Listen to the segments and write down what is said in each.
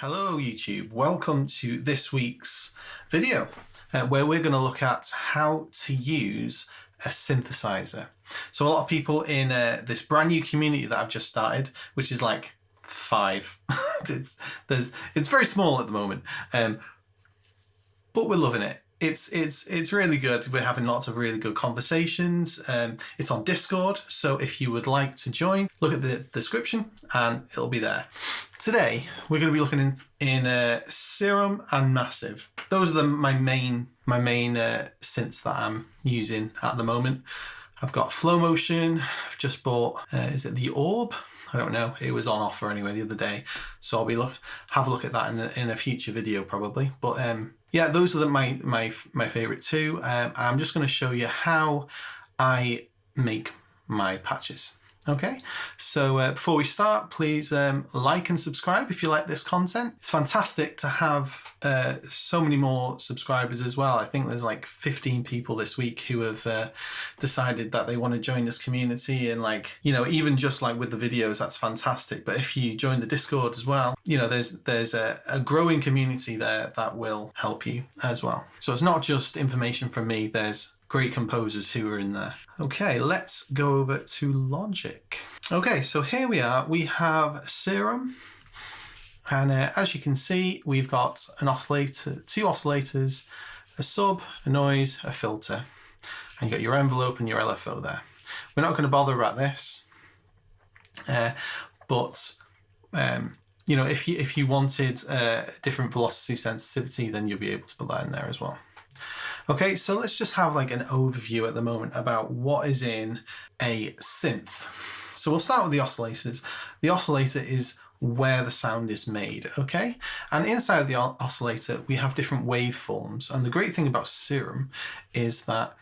Hello YouTube, welcome to this week's video where we're going to look at how to use a synthesizer. So a lot of people in this brand new community that I've just started, which is like 5, it's very small at the moment, but we're loving it. It's really good. We're having lots of really good conversations. It's on Discord, so if you would like to join, look at the description and it'll be there. Today we're going to be looking in Serum and Massive. Those are my main synths that I'm using at the moment. I've got Flow Motion. I've just bought is it the Orb? I don't know. It was on offer anyway the other day, so I'll be have a look at that in a future video probably. But yeah, those are my favorite two. I'm just going to show you how I make my patches. Okay, so before we start, please like and subscribe if you like this content. It's fantastic to have so many more subscribers as well. I think there's like 15 people this week who have decided that they want to join this community, and like, you know, even just like with the videos, that's fantastic. But if you join the Discord as well, you know, there's a growing community there that will help you as well. So it's not just information from me, there's great composers who are in there. Okay, let's go over to Logic. Okay, so here we are. We have Serum, and as you can see, we've got an oscillator, 2 oscillators, a sub, a noise, a filter, and you got your envelope and your LFO there. We're not going to bother about this, but you know, if you wanted different velocity sensitivity, then you'll be able to put that in there as well. Okay, so let's just have like an overview at the moment about what is in a synth. So we'll start with the oscillators. The oscillator is where the sound is made, okay? And inside of the oscillator, we have different waveforms. And the great thing about Serum is that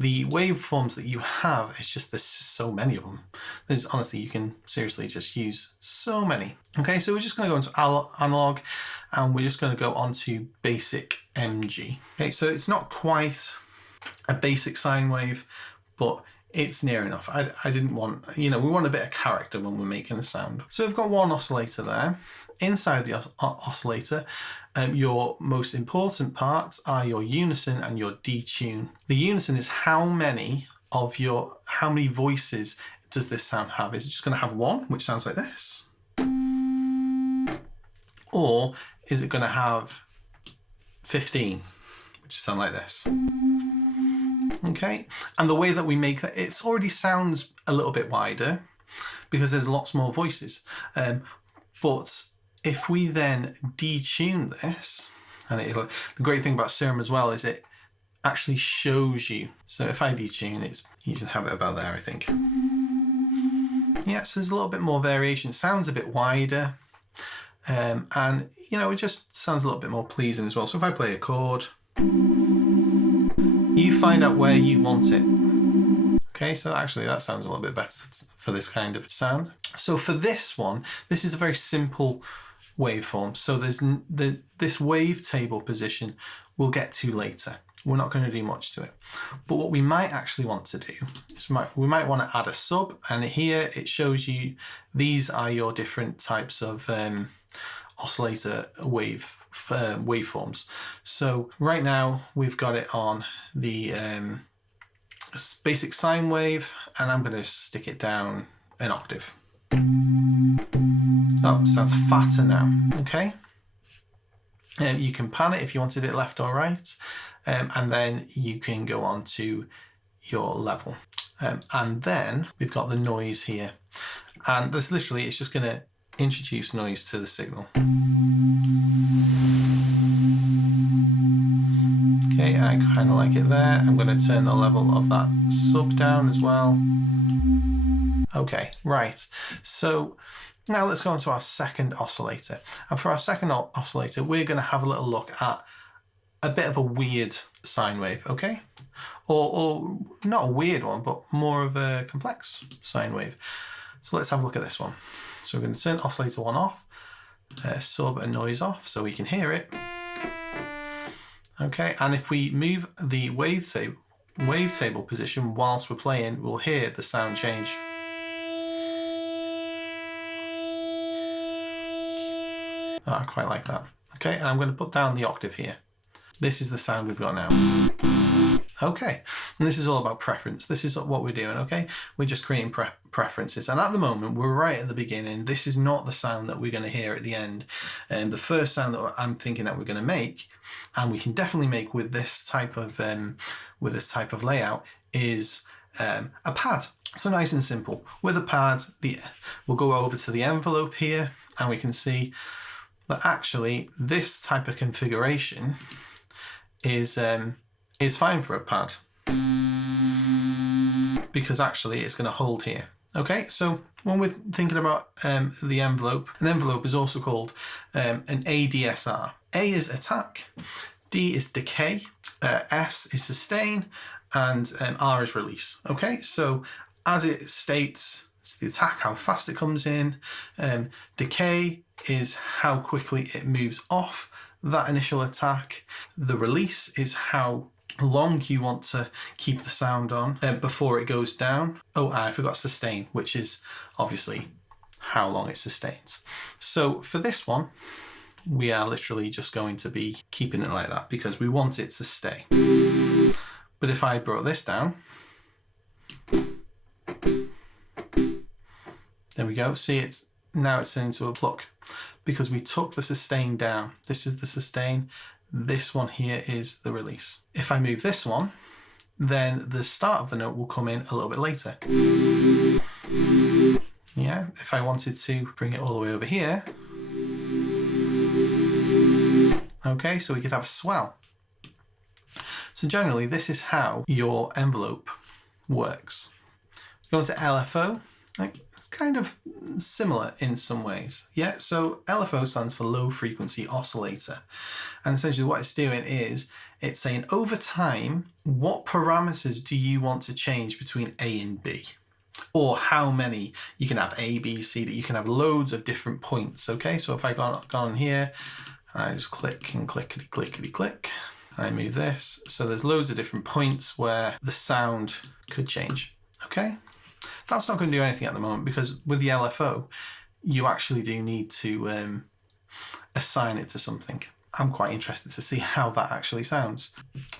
the waveforms that you have, it's just there's so many of them. There's honestly, you can seriously just use so many. Okay, so we're just going to go into analog, and we're just going to go on to basic MG. Okay, so it's not quite a basic sine wave, but it's near enough. I didn't want, you know, we want a bit of character when we're making a sound. So we've got one oscillator there. Inside the oscillator, your most important parts are your unison and your detune. The unison is how many voices does this sound have? Is it just going to have one, which sounds like this? Or is it going to have 15, which sound like this? Okay, and the way that we make that, it already sounds a little bit wider because there's lots more voices. But if we then detune this, and the great thing about Serum as well is it actually shows you. So if I detune it, you should have it about there, I think. Yeah, so there's a little bit more variation. It sounds a bit wider, and you know, it just sounds a little bit more pleasing as well. So if I play a chord, you find out where you want it. Okay, so actually that sounds a little bit better for this kind of sound. So for this one, this is a very simple waveform. So there's this wavetable position we'll get to later. We're not going to do much to it. But what we might actually want to do is we might want to add a sub, and here it shows you these are your different types of oscillator waveforms. So right now we've got it on the basic sine wave, and I'm going to stick it down an octave. Oh, sounds fatter now. Okay. You can pan it if you wanted it left or right, and then you can go on to your level. And then we've got the noise here, and this literally, it's just going to introduce noise to the signal. Okay, I kind of like it there. I'm going to turn the level of that sub down as well. Okay, right. So now let's go on to our second oscillator. And for our second oscillator, we're going to have a little look at a bit of a weird sine wave, okay? Or not a weird one, but more of a complex sine wave. So let's have a look at this one. So we're going to turn oscillator 1 off, sub and noise off so we can hear it. Okay, and if we move the wavetable position whilst we're playing, we'll hear the sound change. Oh, I quite like that. Okay, and I'm going to put down the octave here. This is the sound we've got now. Okay, and this is all about preference. This is what we're doing, okay? We're just creating preferences. And at the moment, we're right at the beginning. This is not the sound that we're going to hear at the end. And the first sound that I'm thinking that we're going to make, and we can definitely make with this type of layout, is a pad. So nice and simple. With a pad, we'll go over to the envelope here, and we can see that actually this type of configuration is fine for a pad, because actually it's going to hold here. Okay, so when we're thinking about the envelope, an envelope is also called an ADSR. A is attack, D is decay, S is sustain, and R is release. Okay, so as it states, it's the attack, how fast it comes in. Decay is how quickly it moves off that initial attack. The release is how long you want to keep the sound on before it goes down. Oh, I forgot sustain, which is obviously how long it sustains. So for this one, we are literally just going to be keeping it like that because we want it to stay. But if I brought this down, there we go. See, now it's turned into a pluck because we took the sustain down. This is the sustain. This one here is the release. If I move this one, then the start of the note will come in a little bit later. Yeah, if I wanted to bring it all the way over here. Okay, so we could have a swell. So generally, this is how your envelope works. Go into LFO. It's kind of similar in some ways. Yeah, so LFO stands for low frequency oscillator. And essentially what it's doing is it's saying over time, what parameters do you want to change between A and B? Or how many? You can have A, B, C, D. You can have loads of different points. Okay, so if I go on here, and I just click and clickety clickety click, and I move this. So there's loads of different points where the sound could change. Okay. That's not going to do anything at the moment because with the LFO, you actually do need to assign it to something. I'm quite interested to see how that actually sounds.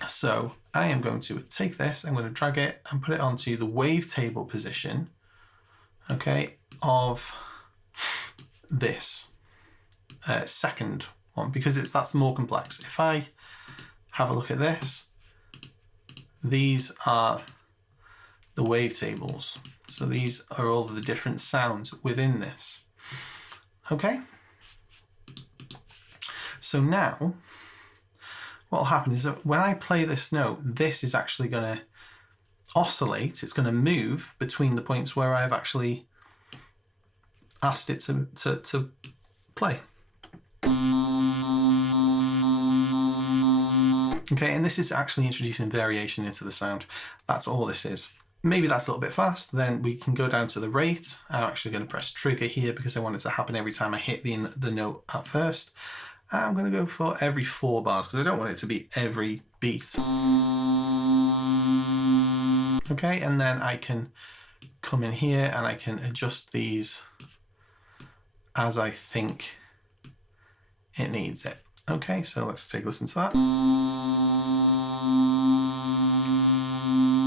So I am going to take this, I'm going to drag it and put it onto the wavetable position, okay, of this second one because that's more complex. If I have a look at this, these are the wavetables. So these are all of the different sounds within this. Okay. So now what will happen is that when I play this note, this is actually going to oscillate. It's going to move between the points where I've actually asked it to play. Okay, and this is actually introducing variation into the sound. That's all this is. Maybe that's a little bit fast, then we can go down to the rate. I'm actually going to press trigger here because I want it to happen every time I hit the note at first. I'm going to go for every 4 bars because I don't want it to be every beat. Okay, and then I can come in here and I can adjust these as I think it needs it. Okay, so let's take a listen to that.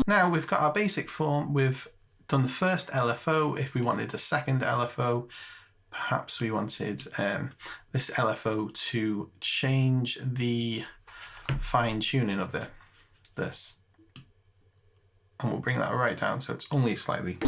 Now we've got our basic form, we've done the first LFO. If we wanted a second LFO, perhaps we wanted this LFO to change the fine tuning of this. And we'll bring that right down so it's only slightly.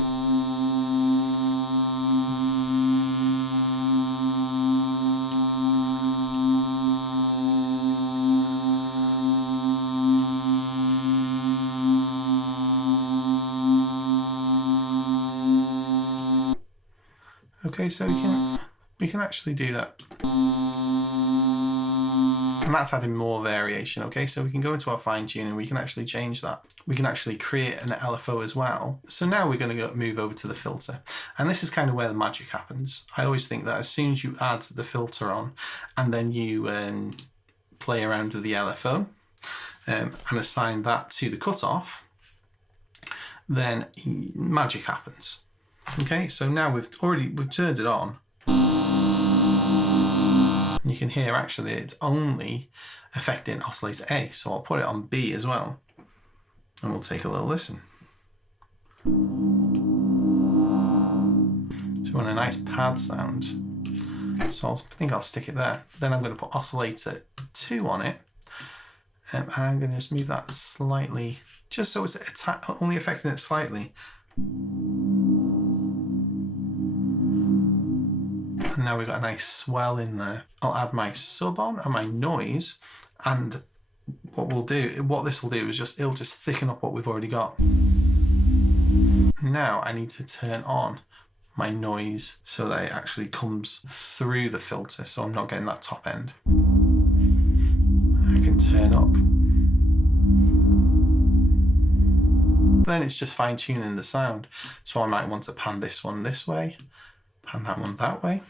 Okay, so we can actually do that. And that's adding more variation, okay? So we can go into our fine tuning, we can actually change that. We can actually create an LFO as well. So now we're going to move over to the filter. And this is kind of where the magic happens. I always think that as soon as you add the filter on and then you play around with the LFO and assign that to the cutoff, then magic happens. Okay, so now we've turned it on. And you can hear actually it's only affecting oscillator A. So I'll put it on B as well, and we'll take a little listen. So we want a nice pad sound. So I think I'll stick it there. Then I'm going to put oscillator 2 on it. And I'm going to just move that slightly, just so it's only affecting it slightly. And now we've got a nice swell in there. I'll add my sub on and my noise, and what this will do is it'll just thicken up what we've already got. Now I need to turn on my noise so that it actually comes through the filter, so I'm not getting that top end. I can turn up. Then it's just fine tuning the sound. So I might want to pan this one this way, pan that one that way.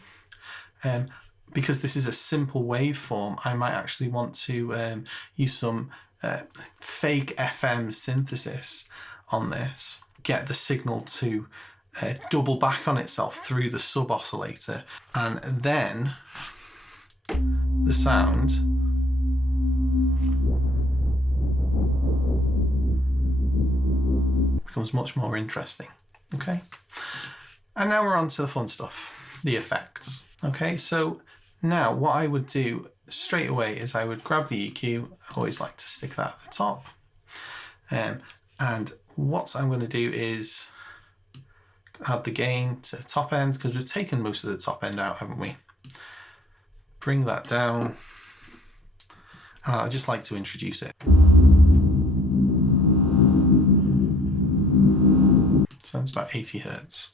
Because this is a simple waveform, I might actually want to use some fake FM synthesis on this, get the signal to double back on itself through the sub oscillator, and then the sound becomes much more interesting. Okay, and now we're on to the fun stuff, the effects. Okay, so now what I would do straight away is I would grab the EQ. I always like to stick that at the top, and what I'm going to do is add the gain to the top end, because we've taken most of the top end out, haven't we? Bring that down, and I just like to introduce it. Sounds about 80 Hertz.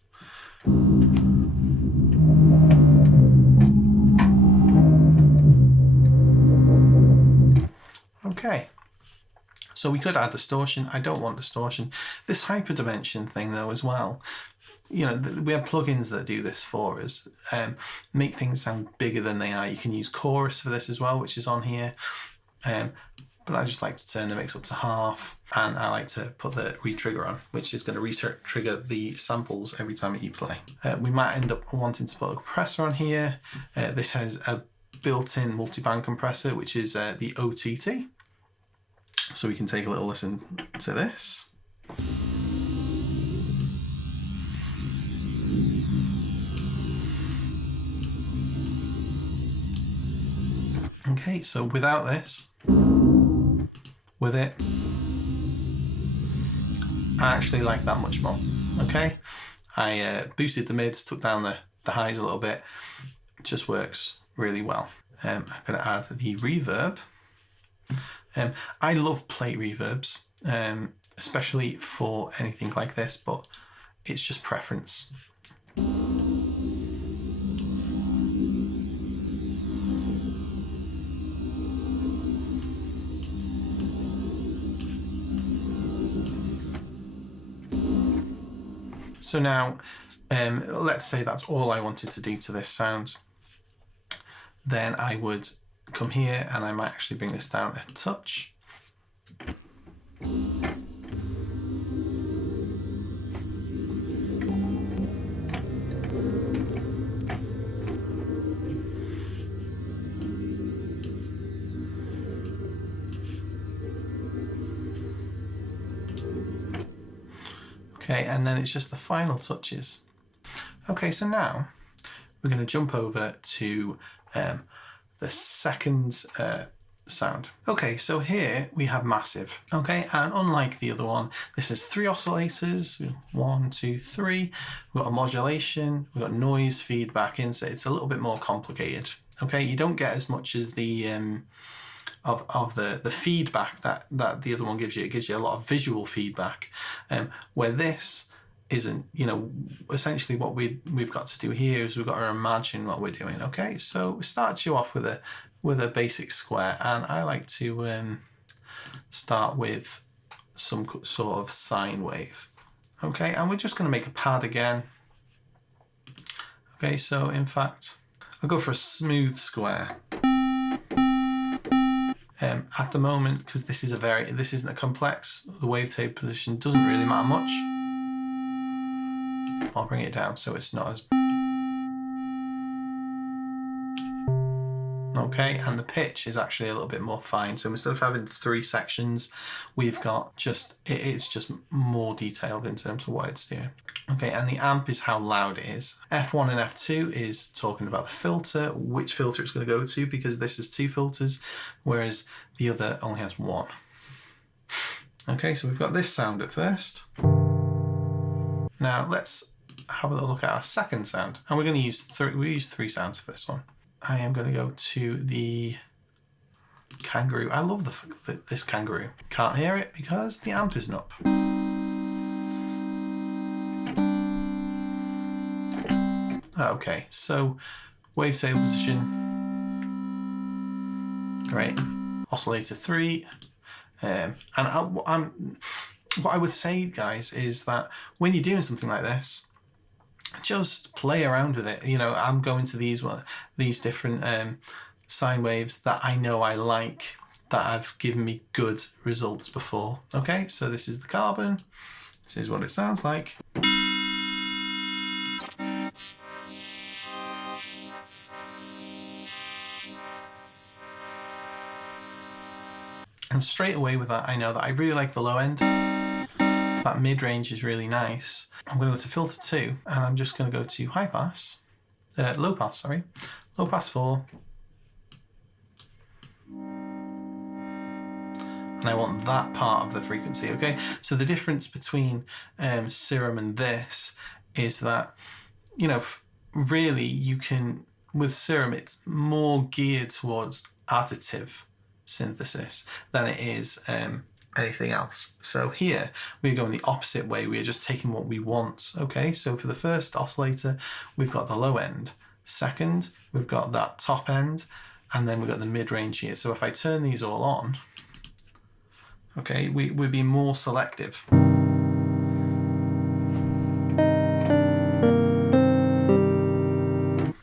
Okay, so we could add distortion. I don't want distortion. This hyperdimension thing though as well, you know, we have plugins that do this for us, make things sound bigger than they are. You can use chorus for this as well, which is on here. But I just like to turn the mix up to half, and I like to put the re-trigger on, which is going to re-trigger the samples every time that you play. We might end up wanting to put a compressor on here. This has a built-in multi-band compressor, which is the OTT. So we can take a little listen to this. Okay, so without this, with it, I actually like that much more. Okay, I boosted the mids, took down the highs a little bit. It just works really well. I'm going to add the reverb. I love plate reverbs, especially for anything like this, but it's just preference. So now, let's say that's all I wanted to do to this sound. Then I would come here and I might actually bring this down a touch. Okay, and then it's just the final touches. Okay, so now we're going to jump over to the second sound. Okay, so here we have massive. Okay, and unlike the other one, this is 3 oscillators. 1, 2, 3. We've got a modulation. We've got noise, feedback, insert. It's a little bit more complicated. Okay, you don't get as much as the of the feedback that the other one gives you. It gives you a lot of visual feedback, where this isn't. You know, essentially what we've got to do here is we've got to imagine what we're doing. Okay, so we start you off with a basic square, and I like to start with some sort of sine wave. Okay, and we're just going to make a pad again. Okay, so in fact I'll go for a smooth square. At the moment, because this isn't a complex, the wavetable position doesn't really matter much. I'll bring it down so it's not as... Okay, and the pitch is actually a little bit more fine. So instead of having 3 sections, we've got it's just more detailed in terms of what it's doing. Okay, and the amp is how loud it is. F1 and F2 is talking about the filter, which filter it's going to go to, because this is 2 filters, whereas the other only has 1. Okay, so we've got this sound at first. Now let's have a look at our second sound, and we're going to use 3 sounds for this one. I am going to go to the kangaroo. I love this kangaroo. Can't hear it because the amp isn't up. Okay, so wavetable position. Great. Oscillator 3. And what I would say, guys, is that when you're doing something like this, just play around with it. You know, I'm going to these different sine waves that I know I like, that have given me good results before. Okay, so this is the carbon. This is what it sounds like. And straight away with that, I know that I really like the low end. That mid-range is really nice. I'm going to go to filter 2, and I'm just going to go to low pass 4. And I want that part of the frequency, okay? So the difference between Serum and this is that, you know, really you can, with Serum, it's more geared towards additive synthesis than it is anything else. So here we're going the opposite way. We're just taking what we want. Okay, so for the first oscillator, we've got the low end. Second, we've got that top end, and then we've got the mid-range here. So if I turn these all on, okay, we'll be more selective.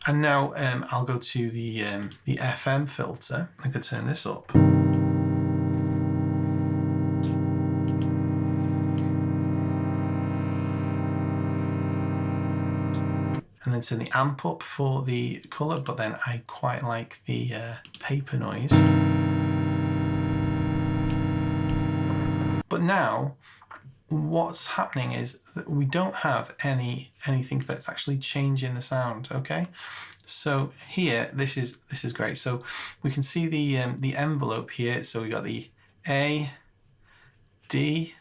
And now I'll go to the FM filter. I could turn this up. And then turn the amp up for the colour, but then I quite like the paper noise. But now, what's happening is that we don't have anything that's actually changing the sound. Okay, so here this is great. So we can see the envelope here. So we got the A, D,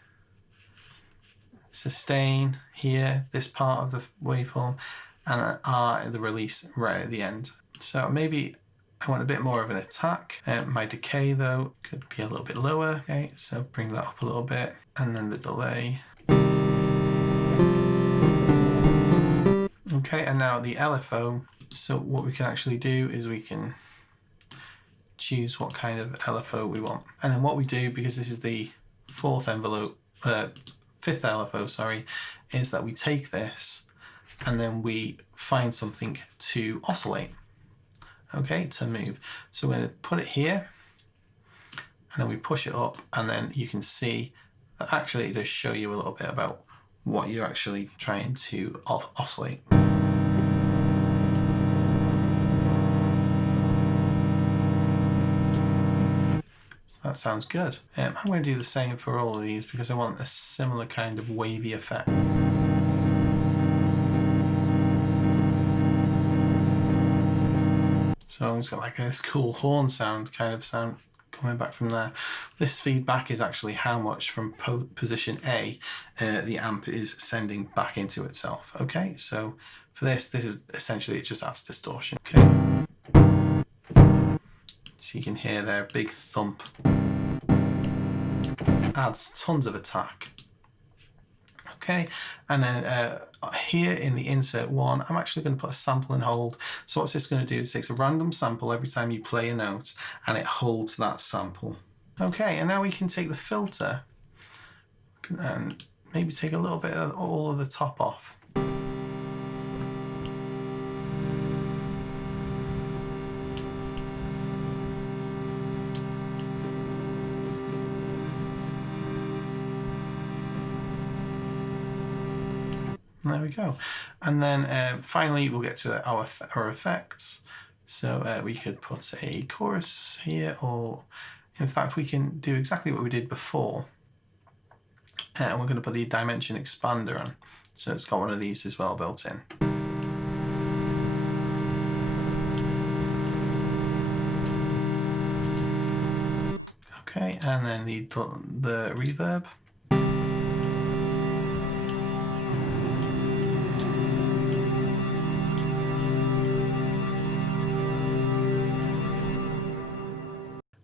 sustain here, this part of the waveform, and an R, the release right at the end. So maybe I want a bit more of an attack. My decay though could be a little bit lower. Okay, so bring that up a little bit, and then the delay. Okay, and now the LFO. So what we can actually do is we can choose what kind of LFO we want. And then what we do, because this is the fifth LFO, sorry, is that we take this and then we find something to oscillate. Okay, to move. So we're going to put it here, and then we push it up, and then you can see that actually it does show you a little bit about what you're actually trying to oscillate. So that sounds good. I'm going to do the same for all of these because I want a similar kind of wavy effect. So it's got like this cool horn sound coming back from there. This feedback is actually how much from position A the amp is sending back into itself. Okay, so for this is essentially, it just adds distortion. Okay, so you can hear there, big thump. Adds tons of attack. Okay, and then here in the insert 1, I'm actually going to put a sample and hold. So what's this going to do? It takes a random sample every time you play a note, and it holds that sample. Okay, and now we can take the filter and maybe take a little bit of all of the top off. There we go. And then finally we'll get to our effects. So we could put a chorus here, or in fact we can do exactly what we did before. And we're going to put the dimension expander on. So it's got one of these as well built in. Okay, and then the reverb.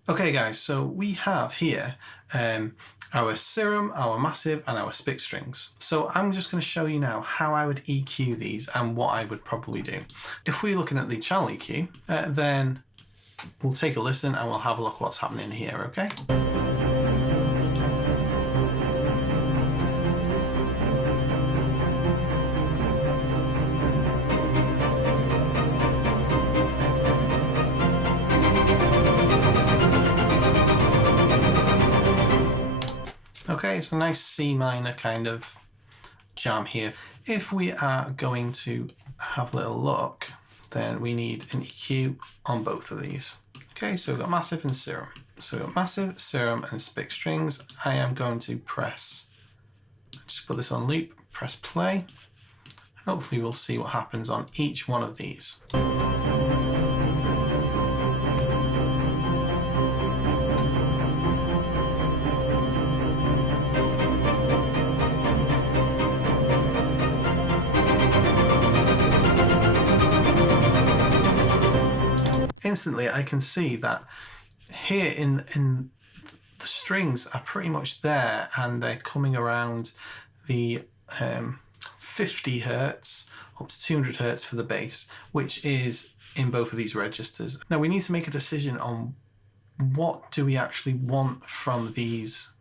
Okay guys, so we have here our Serum, our Massive and our Spic strings. So I'm just going to show you now how I would EQ these and what I would probably do. If we're looking at the channel EQ, then we'll take a listen and we'll have a look what's happening here, okay? Okay, it's a nice C minor kind of jam here. If we are going to have a little look, then we need an EQ on both of these. Okay, so we've got Massive and Serum. So we've got Massive, Serum and Spic strings. I am going to just put this on loop, press play. Hopefully we'll see what happens on each one of these. Instantly I can see that here in the strings are pretty much there, and they're coming around the 50 hertz up to 200 hertz for the bass, which is in both of these registers. Now we need to make a decision on what do we actually want from these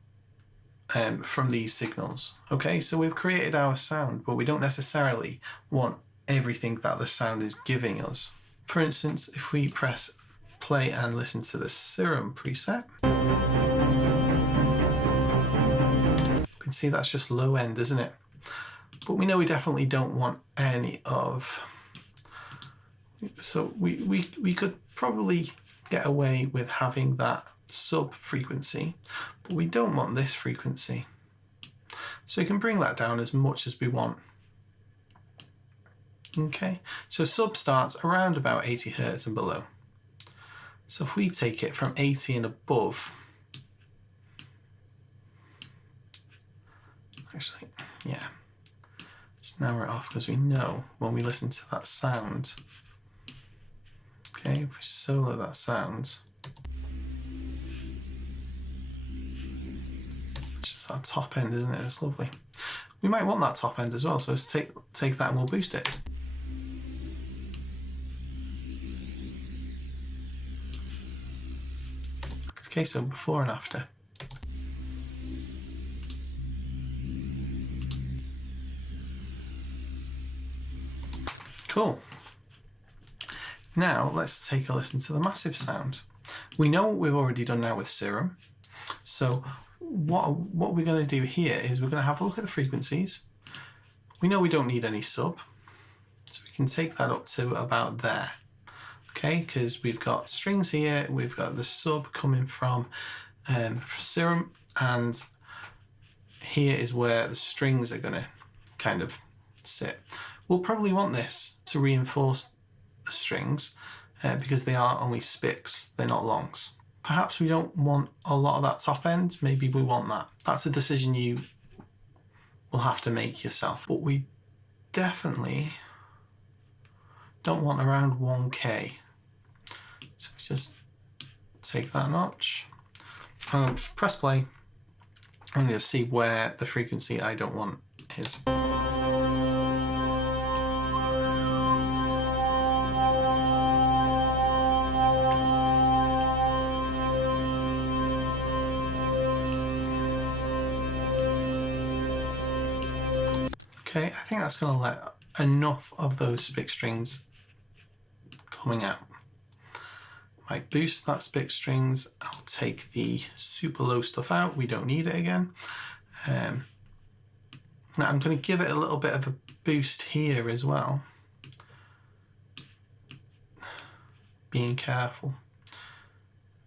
signals. Okay, so we've created our sound, but we don't necessarily want everything that the sound is giving us. For instance, if we press play and listen to the Serum preset, you can see that's just low end, isn't it? But we know we definitely don't want any of... So we could probably get away with having that sub frequency, but we don't want this frequency. So you can bring that down as much as we want. Okay, so sub starts around about 80 hertz and below. So if we take it from 80 and above, actually, yeah, let's narrow it off, because we know when we listen to that sound, okay, if we solo that sound, it's just that top end, isn't it? It's lovely. We might want that top end as well, so let's take that and we'll boost it. Okay, so before and after. Cool. Now let's take a listen to the Massive sound. We know what we've already done now with Serum. So what we're going to do here is we're going to have a look at the frequencies. We know we don't need any sub, so we can take that up to about there. Okay, because we've got strings here, we've got the sub coming from Serum, and here is where the strings are going to kind of sit. We'll probably want this to reinforce the strings because they are only spics, they're not longs. Perhaps we don't want a lot of that top end, maybe we want that. That's a decision you will have to make yourself. But we definitely don't want around 1K. So just take that notch. I'm going to press play. I'm going to see where the frequency I don't want is. Okay, I think that's going to let enough of those spic strings coming out. Might boost that spic strings. I'll take the super low stuff out. We don't need it again. Now I'm going to give it a little bit of a boost here as well. being careful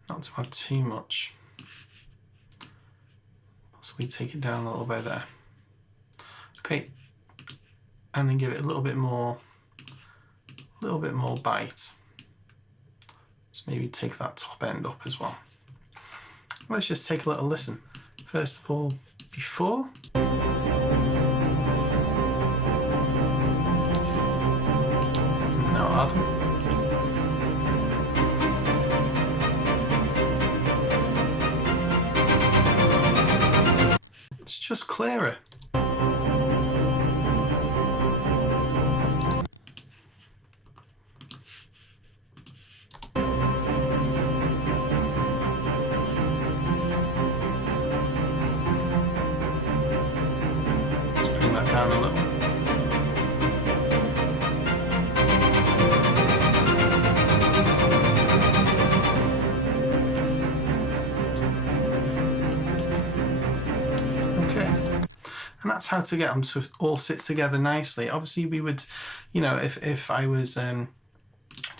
not to have too much. So we take it down a little bit there. Okay, and then give it a little bit more bite. So maybe take that top end up as well. Let's just take a little listen. First of all, before. No, Adam. It's just clearer. That down a little. Okay, and that's how to get them to all sit together nicely. Obviously we would, you know, if I was doing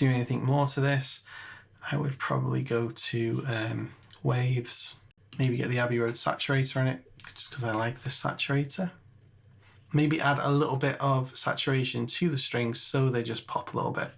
anything more to this, I would probably go to Waves, maybe get the Abbey Road saturator in it, just because I like this saturator. Maybe add a little bit of saturation to the strings so they just pop a little bit.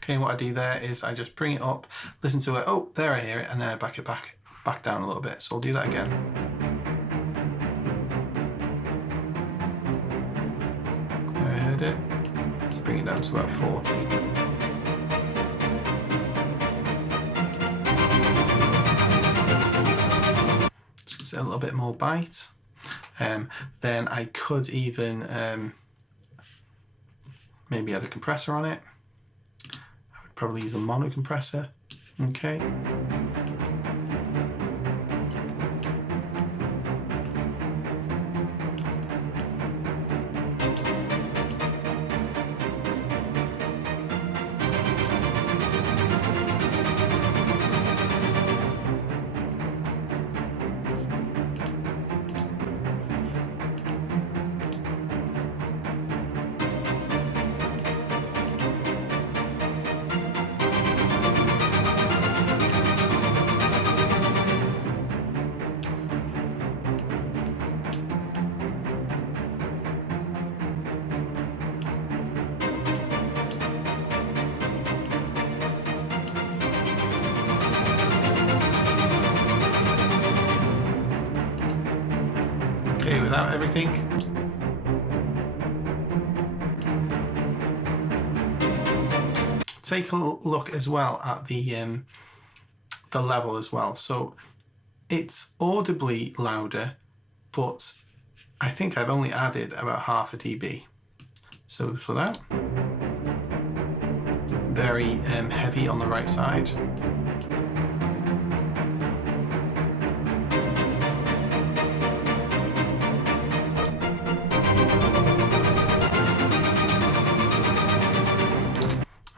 Okay, what I do there is I just bring it up, listen to it, oh, there I hear it, and then I back it back down a little bit. So I'll do that again. There I heard it. Let's bring it down to about 40. Just gives it a little bit more bite. Then I could even maybe add a compressor on it. Probably use a mono compressor. Okay. Okay, without everything. Take a look as well at the level as well. So it's audibly louder, but I think I've only added about half a dB. So for that, very heavy on the right side.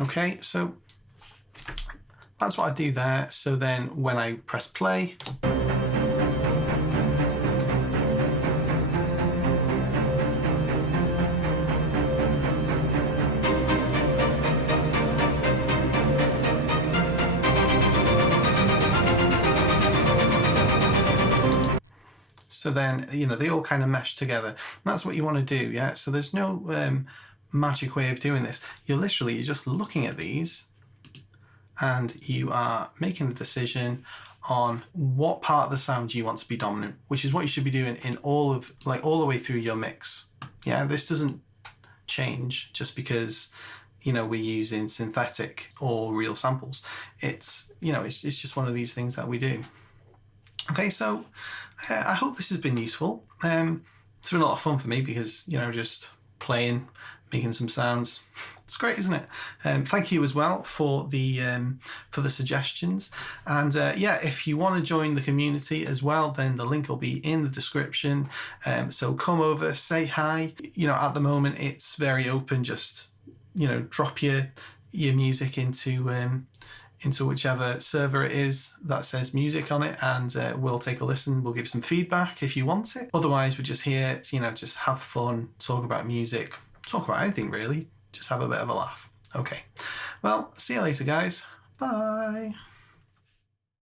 Okay, so that's what I do there. So then when I press play, so then, you know, they all kind of mesh together. And that's what you want to do, yeah? So there's no magic way of doing this. You're just looking at these and you are making a decision on what part of the sound you want to be dominant, which is what you should be doing in all the way through your mix. Yeah, this doesn't change just because, you know, we're using synthetic or real samples. It's, you know, it's just one of these things that we do. Okay, so I hope this has been useful. It's been a lot of fun for me because, you know, just playing, making some sounds. It's great, isn't it? Thank you as well for the suggestions. And yeah, if you want to join the community as well, then the link will be in the description. So come over, say hi. You know, at the moment it's very open. Just, you know, drop your music into whichever server it is that says music on it, and we'll take a listen. We'll give some feedback if you want it. Otherwise, we're just here to, you know, just have fun, talk about music, talk about anything really. Just have a bit of a laugh. Okay. Well, see you later, guys. Bye.